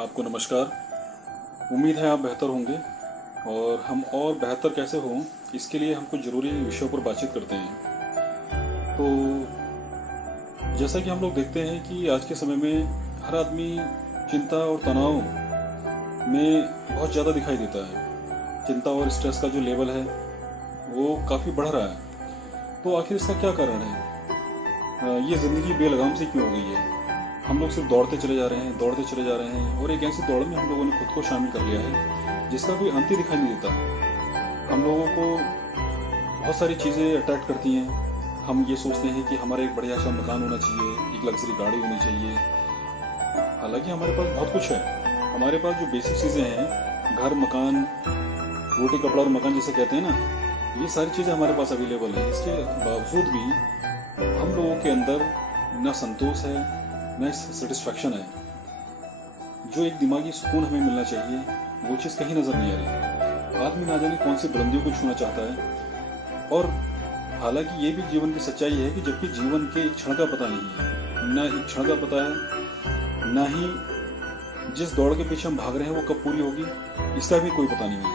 आपको नमस्कार। उम्मीद है आप बेहतर होंगे और हम और बेहतर कैसे हों इसके लिए हम कुछ ज़रूरी विषयों पर बातचीत करते हैं। तो जैसा कि हम लोग देखते हैं कि आज के समय में हर आदमी चिंता और तनाव में बहुत ज़्यादा दिखाई देता है। चिंता और स्ट्रेस का जो लेवल है वो काफ़ी बढ़ रहा है। तो आखिर इसका क्या कारण है? ये ज़िंदगी बेलगाम सी क्यों हो गई है? हम लोग सिर्फ दौड़ते चले जा रहे हैं, दौड़ते चले जा रहे हैं और एक ऐसी दौड़ में हम लोगों ने खुद को शामिल कर लिया है जिसका कोई अंत ही दिखाई नहीं देता। हम लोगों को बहुत सारी चीज़ें अट्रैक्ट करती हैं। हम ये सोचते हैं कि हमारा एक बढ़िया सा मकान होना चाहिए, एक लग्जरी गाड़ी होनी चाहिए। हालांकि हमारे पास बहुत कुछ है। हमारे पास जो बेसिक चीज़ें हैं, घर, मकान, रोटी, कपड़ा और मकान जिसे कहते हैं ना, ये सारी चीज़ें हमारे पास अवेलेबल है। इसके बावजूद भी हम लोगों के अंदर न संतोष है, न सेटिस्फैक्शन है। जो एक दिमागी सुकून हमें मिलना चाहिए वो चीज़ कहीं नज़र नहीं आ रही। आदमी ना जाने कौन सी बुलंदियों को छूना चाहता है। और हालांकि ये भी जीवन की सच्चाई है कि जबकि जीवन के एक क्षण का पता नहीं है, ना एक क्षण का पता है, ना ही जिस दौड़ के पीछे हम भाग रहे हैं वो कब पूरी होगी इसका भी कोई पता नहीं है।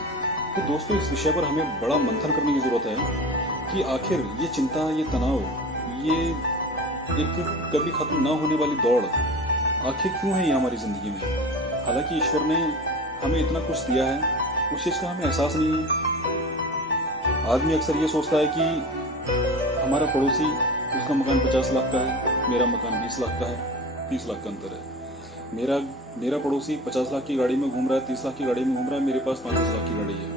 तो दोस्तों, इस विषय पर हमें बड़ा मंथन करने की ज़रूरत है कि आखिर ये चिंता, ये तनाव, ये एक कभी खत्म ना होने वाली दौड़ आखिर क्यों है ये हमारी ज़िंदगी में। हालांकि ईश्वर ने हमें इतना कुछ दिया है, उस चीज़ का हमें एहसास नहीं है। आदमी अक्सर ये सोचता है कि हमारा पड़ोसी, उसका मकान 50 लाख का है, मेरा मकान 20 लाख का है, 30 लाख का अंतर है। मेरा पड़ोसी 50 लाख की गाड़ी में घूम रहा है, 30 लाख की गाड़ी में घूम रहा है, मेरे पास 5 लाख की गाड़ी है।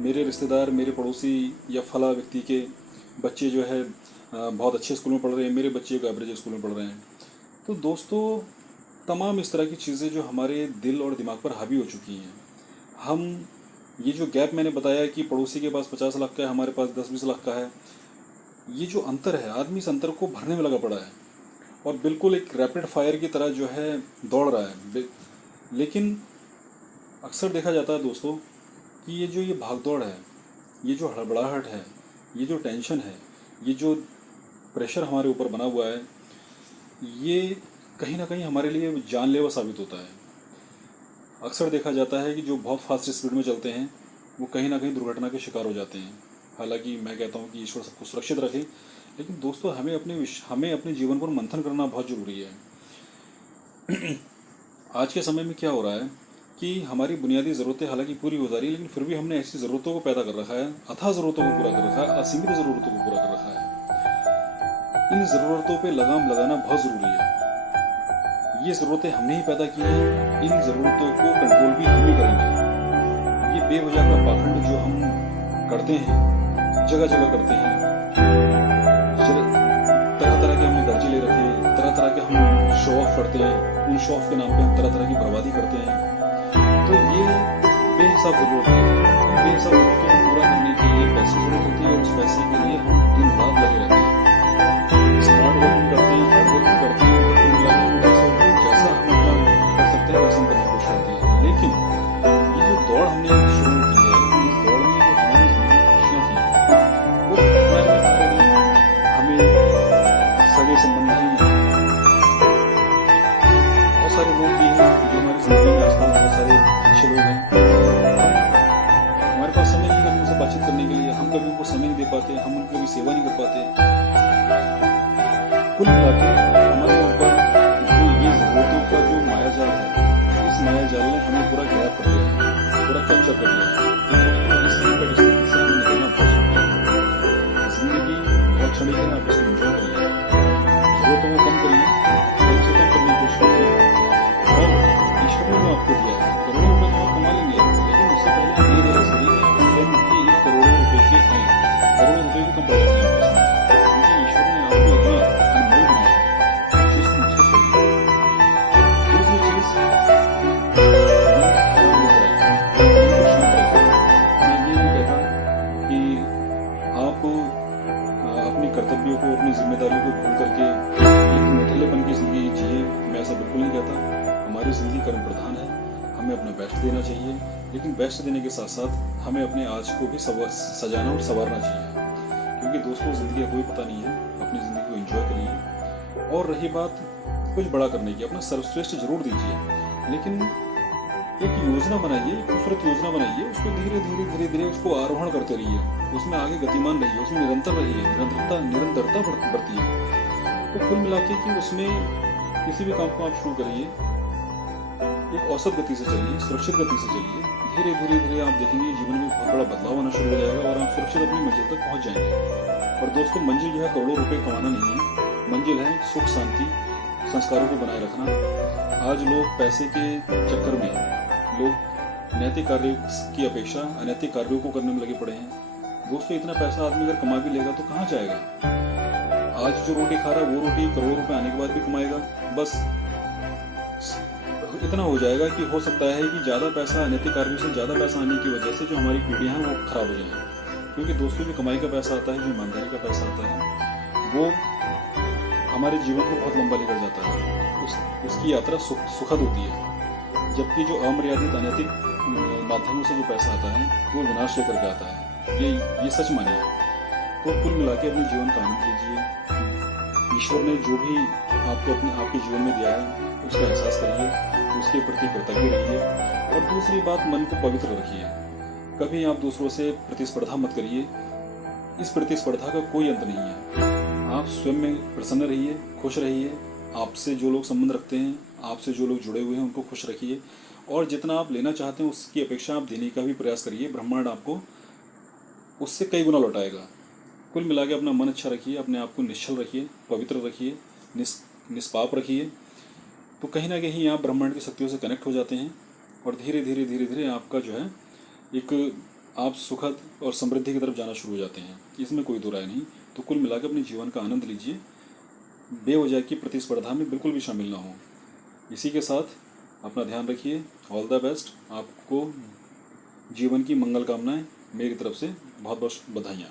मेरे रिश्तेदार, मेरे पड़ोसी या फला व्यक्ति के बच्चे जो है बहुत अच्छे स्कूल में पढ़ रहे हैं, मेरे बच्चे एक एवरेज स्कूल में पढ़ रहे हैं। तो दोस्तों, तमाम इस तरह की चीज़ें जो हमारे दिल और दिमाग पर हावी हो चुकी हैं, हम ये जो गैप मैंने बताया कि पड़ोसी के पास 50 लाख का है, हमारे पास 10-20 लाख का है, ये जो अंतर है, आदमी इस अंतर को भरने में लगा पड़ा है और बिल्कुल एक रैपिड फायर की तरह जो है दौड़ रहा है। लेकिन अक्सर देखा जाता है दोस्तों कि ये भाग दौड़ है, ये जो हड़बड़ाहट है, ये जो टेंशन है, ये जो प्रेशर हमारे ऊपर बना हुआ है, ये कहीं ना कहीं हमारे लिए जानलेवा साबित होता है। अक्सर देखा जाता है कि जो बहुत फास्ट स्पीड में चलते हैं वो कहीं ना कहीं दुर्घटना के शिकार हो जाते हैं। हालांकि मैं कहता हूँ कि ईश्वर सबको सुरक्षित रखे, लेकिन दोस्तों हमें अपने जीवन पर मंथन करना बहुत ज़रूरी है। आज के समय में क्या हो रहा है कि हमारी बुनियादी ज़रूरतें हालांकि पूरी हो जा रही है, लेकिन फिर भी हमने ऐसी ज़रूरतों को पैदा कर रखा है, अथाह ज़रूरतों को पूरा कर रखा है, असीमित ज़रूरतों को पूरा कर रखा है। इन ज़रूरतों पे लगाम लगाना बहुत ज़रूरी है। ये ज़रूरतें हमने ही पैदा की हैं, इन ज़रूरतों को कंट्रोल भी हम ही करेंगे। ये बेवजह का पाखंड जो हम करते हैं, जगह जगह करते हैं, तरह तरह के हमने कर्जे ले रखे हैं, तरह तरह के हम शो ऑफ करते हैं, उन शो ऑफ के नाम पे हम तरह तरह की बर्बादी करते हैं। तो ये बेहिसाब ज़रूरत है। इन बेहिसाब ज़रूरतों को पूरा करने के लिए पैसे ज़रूरत होती है और उस पैसे के लिए हम दिन रात लगे रहते हैं, स्मार्ट वर्किंग करते हैं, हार्ड वर्किंग करते हैं, जैसा हम अपना कर सकते हैं वैसा करने की कोशिश करते हैं। लेकिन ये जो दौड़ हमने शुरू की है, इस दौड़ में जो हमारी जिंदगी की खुशियाँ थी वो हमें सगे संबंधी, बहुत सारे लोग भी हैं जो हमारी जिंदगी में आसपास बहुत सारे अच्छे लोग हैं। हमारे पास समय नहीं कभी उनसे बातचीत करने के लिए, हम कभी उनको समय नहीं दे पाते, हम उनकी कभी सेवा नहीं कर पाते। कुल मिला के हमारे ऊपर जो ये ज़रूरतों का जो मायाजाल है, इस मायाजाल ने हमें पूरा ग्रैब कर लिया है, पूरा कैप्चर कर लिया है। तो इस संकट स्थिति से हमें निकलना बहुत जरूरी है। जिंदगी बहुत क्षणिक है, आप इसको एंजॉय करिए, ज़रूरतों को कम करिए, कम से कम करने की कोशिश करिए। और ईश्वर ने जो आपको दिया है, करोड़ों रुपये तो आप कमा लेंगे, लेकिन उससे पहले आप ये रियलाइज करिए कि आप स्वयं भी एक करोड़ों रुपये के हैं। करोड़ों रुपये भी कम पड़ जाते हैं आपके सामने, क्योंकि ईश्वर ने आपको इतना अनमोल बनाया है। चीज़ को महसूस करिए। दूसरी चीज़, मन खराब मत रखिए, मन को शांत रखिए। मैं ये नहीं कहता कि आप अपने कर्तव्यों को, अपनी जिम्मेदारियों को भूल करके एक निठल्लेपन की जिंदगी जिए, मैं ऐसा बिल्कुल नहीं कहता। हमारी ज़िंदगी कर्म प्रधान है, हमें अपना बेस्ट देना चाहिए, लेकिन बेस्ट देने के साथ साथ हमें अपने आज को भी सजाना और संवारना चाहिए। क्योंकि दोस्तों, ज़िंदगी का कोई पता नहीं है। अपनी ज़िंदगी को एंजॉय करिए। और रही बात कुछ बड़ा करने की, अपना सर्वश्रेष्ठ जरूर दीजिए, लेकिन एक योजना बनाइए, एक खूबसूरत योजना बनाइए, उसको धीरे धीरे धीरे धीरे उसको आरोहण करते रहिए, उसमें आगे गतिमान रहिए, उसमें निरंतर रहिए, निरंतरता बढ़ती है। तो कुल मिला के कि उसमें किसी भी काम को आप शुरू करिए, एक औसत गति से चलिए, सुरक्षित गति से चलिए। धीरे धीरे धीरे आप देखेंगे जीवन में बहुत बड़ा बदलाव आना शुरू हो जाएगा और आप सुरक्षित अपनी मंजिल तक पहुंच जाएंगे। और दोस्तों, मंजिल जो है करोड़ों रुपए कमाना नहीं है, मंजिल है सुख शांति, संस्कारों को बनाए रखना। आज लोग पैसे के चक्कर में लोग नैतिक कार्यों की अपेक्षा अनैतिक कार्यों को करने में लगे पड़े हैं। दोस्तों, इतना पैसा आदमी अगर कमा भी लेगा तो कहाँ जाएगा? आज जो रोटी खा रहा है वो रोटी करोड़ों रुपए आने के बाद भी कमाएगा। बस इतना हो जाएगा कि हो सकता है कि ज़्यादा पैसा अनैतिक कार्यों से ज़्यादा पैसा आने की वजह से जो हमारी पीढ़ियाँ हैं वो खराब हो जाएंगी। क्योंकि दोस्तों, जो कमाई का पैसा आता है, जो ईमानदारी का पैसा आता है, वो हमारे जीवन को बहुत लंबा लेकर जाता है। उसकी यात्रा सुखद होती है। जबकि जो अमर्यादित अनैतिक माध्यमों से जो पैसा आता है वो विनाश लेकर के आता है। ये सच मानिए। तो कुल मिला के अपने जीवन का आनंद लीजिए। ईश्वर ने जो भी आपके जीवन में दिया है उसका एहसास करिए, उसके प्रति कृतज्ञ रहिए। और दूसरी बात, मन को पवित्र रखिए। कभी आप दूसरों से प्रतिस्पर्धा मत करिए। इस प्रतिस्पर्धा का कोई अंत नहीं है। आप स्वयं में प्रसन्न रहिए, खुश रहिए। आपसे जो लोग संबंध रखते हैं, आपसे जो लोग जुड़े हुए हैं, उनको खुश रखिए। और जितना आप लेना चाहते हैं उसकी अपेक्षा आप देने का भी प्रयास करिए। ब्रह्मांड आपको उससे कई गुना लौटाएगा। कुल मिला के अपना मन अच्छा रखिए, अपने आप को निश्चल रखिए, पवित्र रखिए, निष्पाप रखिए। तो कहीं ना कहीं आप ब्रह्मांड की शक्तियों से कनेक्ट हो जाते हैं और धीरे धीरे धीरे धीरे आपका जो है एक आप सुखद और समृद्धि की तरफ जाना शुरू हो जाते हैं। इसमें कोई दो राय नहीं। तो कुल मिलाकर अपने जीवन का आनंद लीजिए, बेवजह की प्रतिस्पर्धा में बिल्कुल भी शामिल ना हो। इसी के साथ अपना ध्यान रखिए। All the best. आपको जीवन की मंगल कामनाएं मेरी तरफ से बहुत बहुत बधाइयाँ।